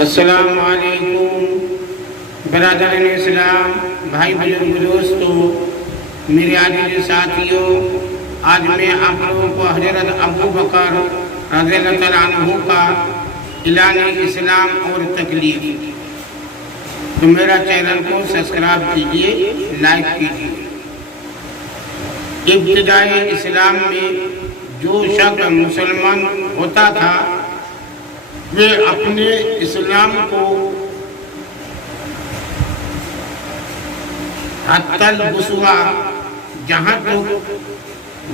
السلام علیکم برادران اسلام، بھائی بزرگ دوستو، میرے عزیز ساتھیوں، آج میں آپ لوگوں کو حضرت ابو بکر رضی اللہ تعالیٰ عنہ کا اعلان اسلام اور تکلیف۔ تو میرا چینل کو سبسکرائب کیجئے، لائک کیجئے۔ ابتدائی اسلام میں جو شخص مسلمان ہوتا تھا وہ اپنے اسلام کو حتی الوسوع جہاں تک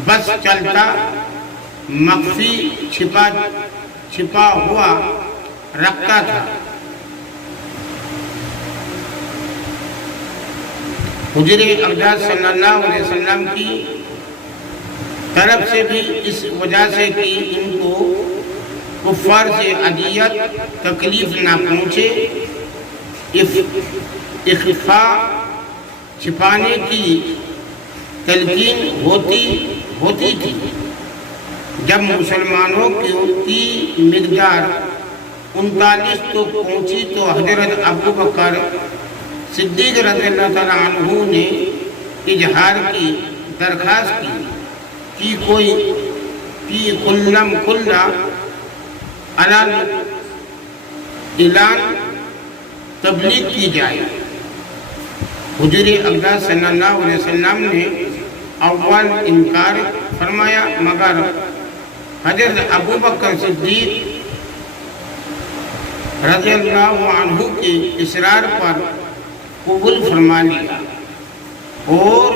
بس چلتا مخفی چھپا ہوا رکھتا تھا۔ حضور اقدس صلی اللہ علیہ وسلم کی طرف سے بھی اس وجہ سے کہ ان کو کفار سے اذیت تکلیف نہ پہنچے، اخفاء چھپانے کی تلقین ہوتی تھی۔ جب مسلمانوں کی مقدار 39 تک پہنچی تو حضرت ابو بکر صدیق رضی اللہ تعالیٰ عنہ نے اظہار کی درخواست کی کہ کلم کھلا اعلان تبلیغ کی جائے۔ حضور اقدس صلی اللہ علیہ وسلم نے اول انکار فرمایا، مگر حضرت ابو بکر صدیق رضی اللہ عنہ کے اصرار پر قبول فرما لیا اور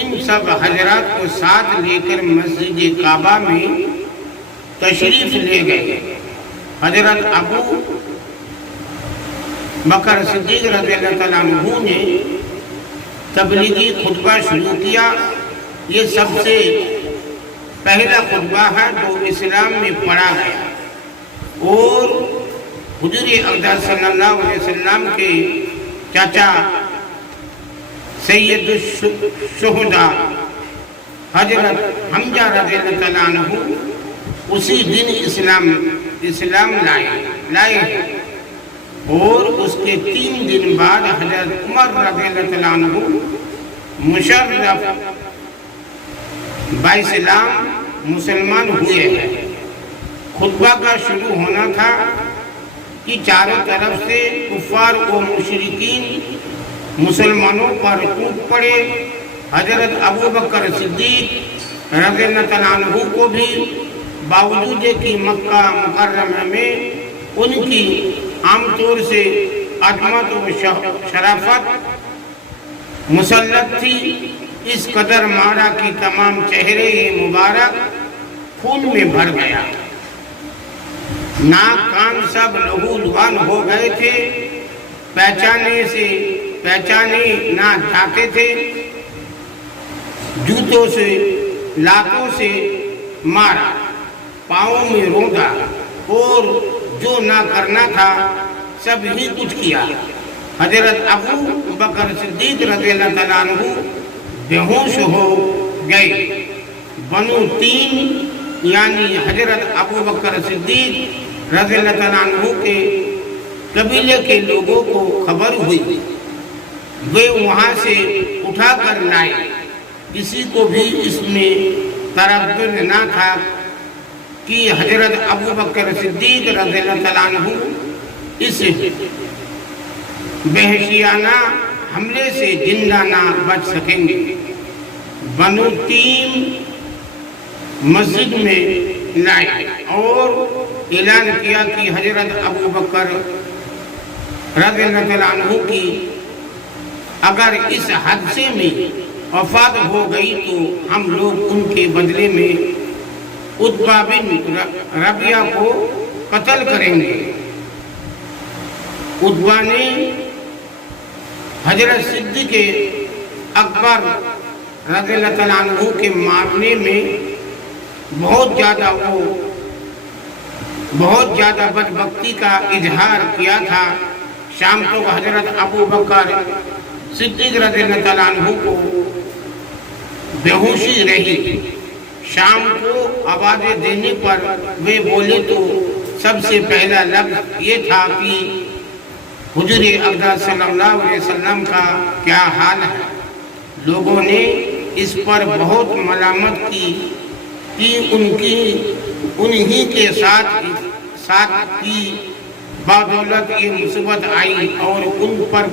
ان سب حضرات کو ساتھ لے کر مسجد کعبہ میں تشریف لے گئے۔ حضرت ابو بکر صدیق رضی اللہ تعالیٰ عنہ نے تبلیغی خطبہ شروع کیا۔ یہ سب سے پہلا خطبہ ہے جو اسلام میں پڑھا گیا اور حضور اقدس صلی اللہ علیہ وسلم کے چاچا سید الشہداء حضرت حمزہ رضی اللہ تعالیٰ عنہ اسی دن اسلام لائے اور اس کے 3 دن بعد حضرت عمر رضی اللہ تعالیٰ عنہ مشرف باسلام مسلمان ہوئے ہیں۔ خطبہ کا شروع ہونا تھا کہ چاروں طرف سے کفار و مشرکین مسلمانوں پر ٹوٹ پڑے۔ حضرت ابو بکر صدیق رضی اللہ تعالیٰ عنہ کو بھی باوجود کہ مکہ مکرمہ میں ان کی عام طور سے عظمت و شرافت مسلط تھی، اس قدر مارا کہ تمام چہرے مبارک خون میں بھر گیا، ناک کان سب لہو لعان ہو گئے تھے، پہچانے نہ جاتے تھے، جوتوں سے لاتوں سے مارا، پاؤں میں روندا اور جو نہ کرنا تھا سب ہی کچھ کیا۔ حضرت ابو بکر صدیق رضی اللہ تعالیٰ عنہ بے ہوش ہو گئے۔ بنو تیم یعنی حضرت ابو بکر صدیق رضی اللہ تعالیٰ عنہ کے قبیلے کے لوگوں کو خبر ہوئی، وہ وہاں سے اٹھا کر لائے۔ کسی کو بھی اس میں تردد نہ تھا کہ حضرت ابو بکر صدیق رضی اللہ تعالیٰ عنہ اس وحشیانہ حملے سے زندہ نہ بچ سکیں گے۔ بنو تیم مسجد میں لائے اور اعلان کیا کہ حضرت ابو بکر رضی اللہ تعالیٰ عنہ کی اگر اس حادثے میں وفات ہو گئی تو ہم لوگ ان کے بدلے میں عتبہ بن ربیعہ کو قتل کریں گے۔ عتبہ نے حضرت صدیق اکبر رضی اللہ تعالیٰ عنہ کے مارنے میں بہت زیادہ بدبختی کا اظہار کیا تھا۔ شام کو حضرت ابو بکر صدیق رضی اللہ تعالیٰ عنہ کو بے ہوشی رہی۔ شام کو آوازیں دینے پر وہ بولے تو سب سے پہلا لفظ یہ تھا کہ حضور اقدس صلی اللہ علیہ وسلم کا کیا حال ہے؟ لوگوں نے اس پر بہت ملامت کی کہ انہی کے ساتھ کی بدولت یہ مصیبت آئی اور ان پر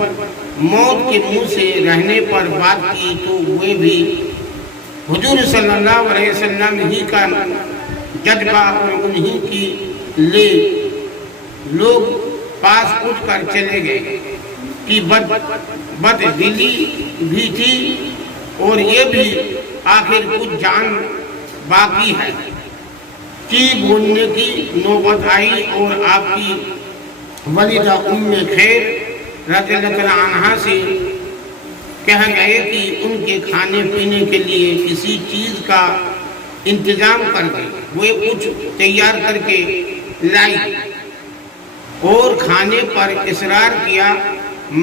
موت کے منہ سے رہنے پر بات کی تو وہ بھی حضور صلی اللہ علیہ وسلم ہی کا جذبہ اور انہی کی لے لوگ پاس اٹھ کر چلے گئے کہ بد دلی بھی تھی اور یہ بھی آخر کچھ جان باقی ہے کہ بولنے کی نوبت آئی اور آپ کی والدہ ام خیر رضی اللہ عنہا سے کہہ گئے کہ ان کے کھانے پینے کے لیے کسی چیز کا انتظام کر دیں۔ وہ کچھ تیار کر کے لائی اور کھانے پر اصرار کیا،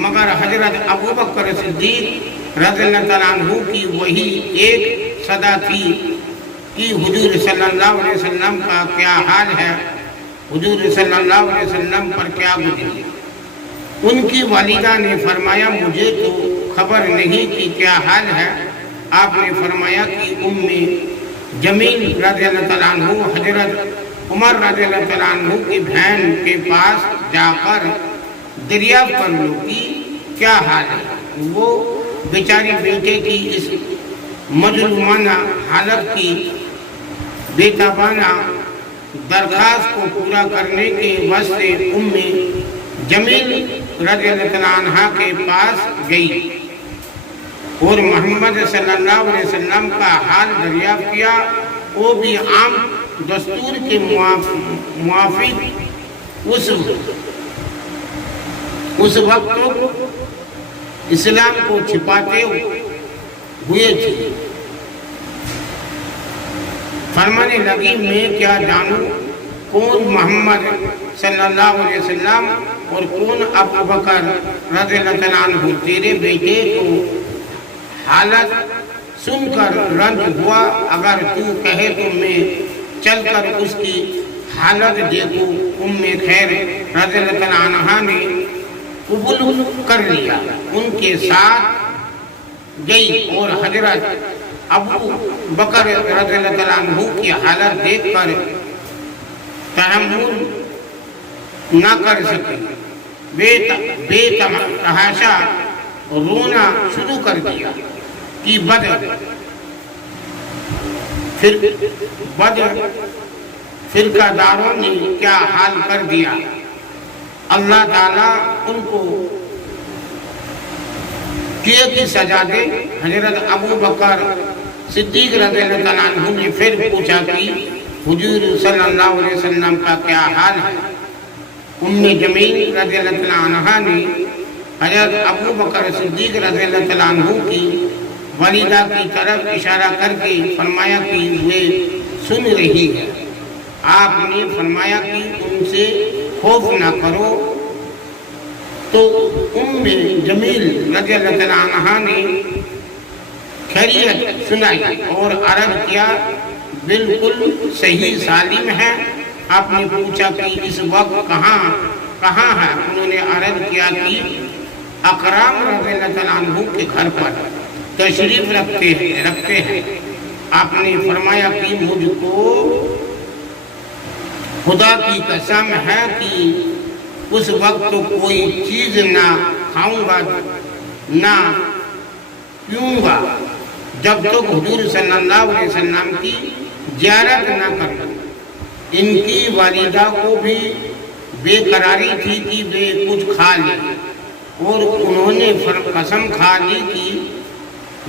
مگر حضرت ابوبکر صدیق رضی اللہ عنہ کی وہی ایک صدا تھی کہ حضور صلی اللہ علیہ وسلم کا کیا حال ہے، حضور صلی اللہ علیہ وسلم پر کیا گزری۔ ان کی والدہ نے فرمایا مجھے تو خبر نہیں کہ کیا حال ہے۔ آپ نے فرمایا کہ ام جمیل رضی اللہ عنہ حضرت عمر رضی اللہ عنہ کی بہن کے پاس جا کر دریافت کر لو کہ کیا حال ہے۔ وہ بیچاری بیٹے کی اس مظلومانہ حالت کی بےتابانہ درخواست کو پورا کرنے کے واسطے ام جمیل رضی اللہ عنہ کے پاس گئی اور محمد صلی اللہ علیہ وسلم کا حال دریافت کیا۔ وہ بھی عام دستور کے موافق اس وقت اسلام کو چھپاتے ہوئے تھی۔ فرمانے لگی میں کیا جانوں کون محمد صلی اللہ علیہ وسلم اور کون ابو بکر رضی اللہ عنہ۔ تیرے بیٹے کو حالت سن کر رنج ہوا، اگر تو کہے تو میں چل کر اس کی حالت دیکھوں۔ ام خیر رضی اللہ عنہ نے قبول کر لیا، ان کے ساتھ گئی اور حضرت ابو بکر رضی اللہ عنہ کی حالت دیکھ کر تحمل نہ کر سکے، بے تحاشا رونا شروع کر دیا کہ بد فرقہ داروں نے کیا حال کر دیا۔ اللہ تعالیٰ ان کو کیے کی سزا دے۔ حضرت ابو بکر صدیق رضی اللہ عنہ نے پھر پوچھا کہ حضور صلی اللہ علیہ وسلم کا کیا حال ہے۔ ام جمیل رضی اللہ عنہ نے حضرت ابو بکر صدیق رضی اللہ عنہ کی والدہ کی طرف اشارہ کر کے فرمایا کہ وہ سن رہی ہے۔ آپ نے فرمایا کہ ان سے خوف نہ کرو۔ تو ام جمیل رضی اللہ عنہ نے خیریت سنائی اور عرض کیا بالکل صحیح سالم ہے۔ آپ نے پوچھا کہ اس وقت کہاں ہے؟ انہوں نے عرض کیا کہ اکرام رضی اللہ عنہ کے گھر پر تشریف رکھتے ہیں۔ آپ نے فرمایا کہ مجھ کو خدا کی قسم ہے کہ اس وقت تو کوئی چیز نہ کھاؤں گا نہ پیوں گا جب تک حضور صلی اللہ علیہ وسلم کی زیارت نہ کروں۔ ان کی والدہ کو بھی بے قراری تھی کہ وہ کچھ کھا لیں اور انہوں نے قسم کھا لی کہ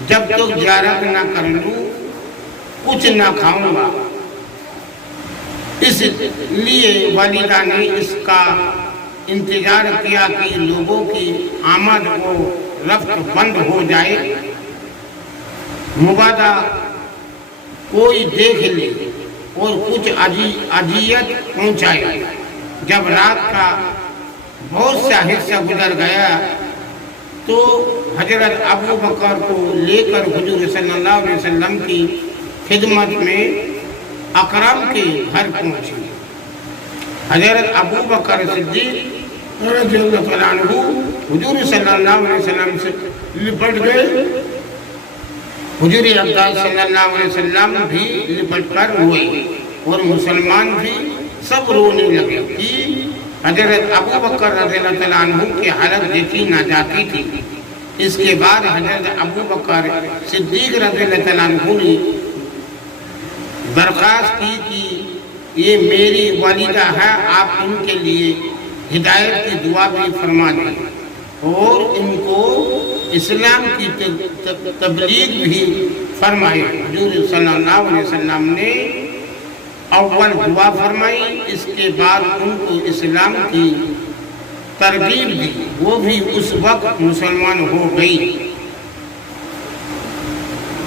جب تک زیارت نہ کر لوں کچھ نہ کھاؤں گا۔ اس لیے والدہ نے اس کا انتظار کیا کہ لوگوں کی آمد و رفت بند ہو جائے، مبادا کوئی دیکھ لے اور کچھ اذیت پہنچائے۔ جب رات کا بہت سا حصہ گزر گیا تو حضرت ابو بکر کو لے کر حضور صلی اللہ علیہ وسلم کی خدمت میں اکرم کے گھر پہنچے۔ حضرت ابو بکر صدیق رضی اللہ تعالیٰ عنہ حضور صلی اللہ علیہ وسلم سے لپٹ گئے. حضور اقدس صلی اللہ علیہ وسلم بھی لپٹ کر روئے اور مسلمان بھی سب رونے لگے کہ حضرت ابو بکر رضی اللہ تعالیٰ عنہ کی حالت دیکھی نہ جاتی تھی. اس کے بعد حضرت ابو بکر صدیق رضی اللہ تعالیٰ عنہ نے درخواست کی کہ یہ میری والدہ ہے، آپ ان کے لیے ہدایت کی دعا بھی فرما دیں اور ان کو اسلام کی تبلیغ بھی فرمائے. حضور صلی اللہ علیہ وسلم نے اول دعا فرمائی، اس کے بعد ان کو اسلام کی ترغیب دی، وہ بھی اس وقت مسلمان ہو گئی.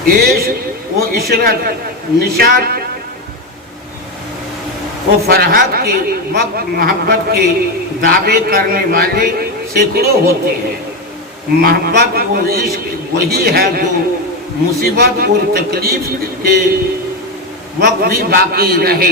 عشق و عشرت، نشاط و فرحت کے وقت محبت کے دعوے کرنے والے سینکڑوں ہوتے ہیں. محبت و عشق وہی ہے جو مصیبت اور تکلیف کے وقت بھی باقی رہے.